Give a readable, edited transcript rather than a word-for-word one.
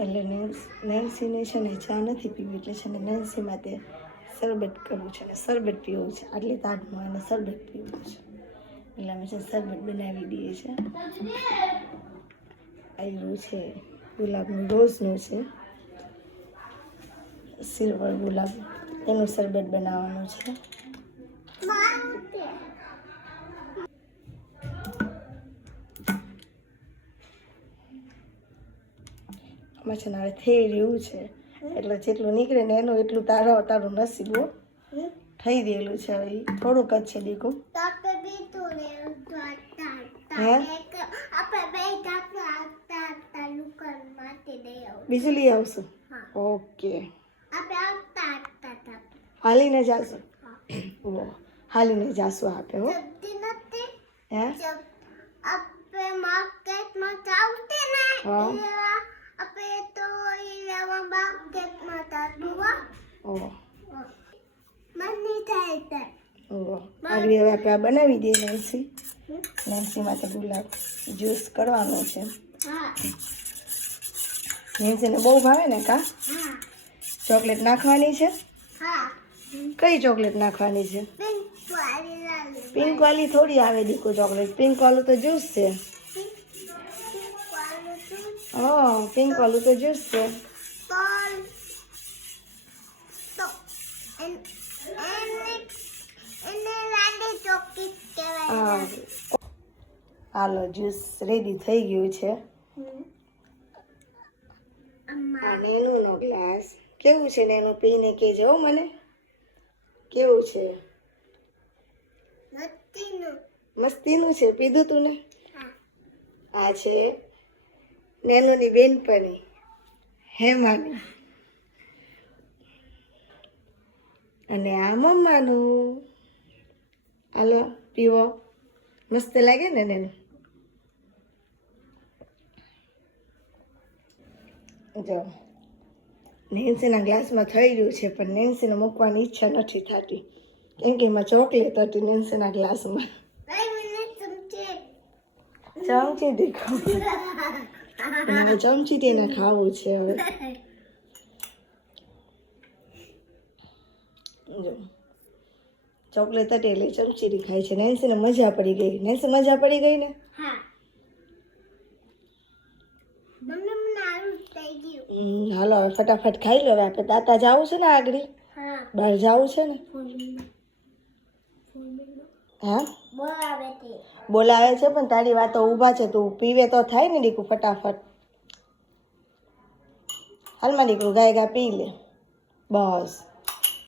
એટલે નેન્સીને છે ને ચા નથી પીવી, એટલે છે ને નેન્સી માટે શરબત કરવું છે ને શરબત પીવું છે. આટલી તાટમાં એને શરબત પીવું છે, એટલે અમે છે શરબત બનાવી દઈએ છીએ. આવ્યું છે ગુલાબનું, રોઝનું છે, સિલ્વર ગુલાબ, એનું શરબત બનાવવાનું છે. આમાં છે ને હવે થઈ રહ્યું છે, એટલે જેટલું નીકળે ને એનું એટલું તારું નસીબ થઈ ગયેલું છે. હવે થોડુંક જ છે દીકું. બીજું લઈ આવશું? ઓકે, હાલીને જાશું? હાલીને જાશું આપે હો. હે હવે આપણે આ બનાવી દઈએ. નેન્સી માટે ગુલાબ જ્યુસ કરવાનો છે. નેન્સીને બહુ ભાવે ને કા? ચોકલેટ નાખવાની છે? કઈ ચોકલેટ નાખવાની છે? પિંક વાળી થોડી આવે દીકુ ચોકલેટ, પિંક વાળું તો જ્યુસ છે. હા, પિંક વાળું તો જ્યુસ છે. હાલો, જ્યુસ રેડી થઈ ગયું છે. આ નેનુનો ગ્લાસ કેવું છે? નેનું પીને કહેજો હો મને કેવું છે. મસ્તીનું છે. પીધું તું ને? આ છે નેનુની બેનપણી હેમાની, અને આ મમ્માનું. હાલો પીવો, મસ્ત લાગે ને નેનું? જો નેન્સીના ગ્લાસમાં થઈ ગયું છે, પણ નેન્સીને મૂકવાની ઈચ્છા નથી થતી, કેમ કે એમાં ચોકલેટ હતી નેન્સીના ગ્લાસમાં. ચમચી દેખો, હવે ચમચી તેને ખાવું છે. હવે જો ચોકલેટ હતી એટલે ચમચીથી ખાય છે. નેન્સીને મજા પડી ગઈ. નેન્સી મજા પડી ગઈ ને? હાલો હવે ફટાફટ ખાઈ લો. હવે આપણે દાતા જવું છે ને, આગળ બહાર જવું છે ને. હા બોલાવે છે, પણ તારી વાતો ઊભા છે. તું પીવે તો થાય ને દીકુ. ફટાફટ હાલમાં દીકુ ગાય ગા પી લે બસ.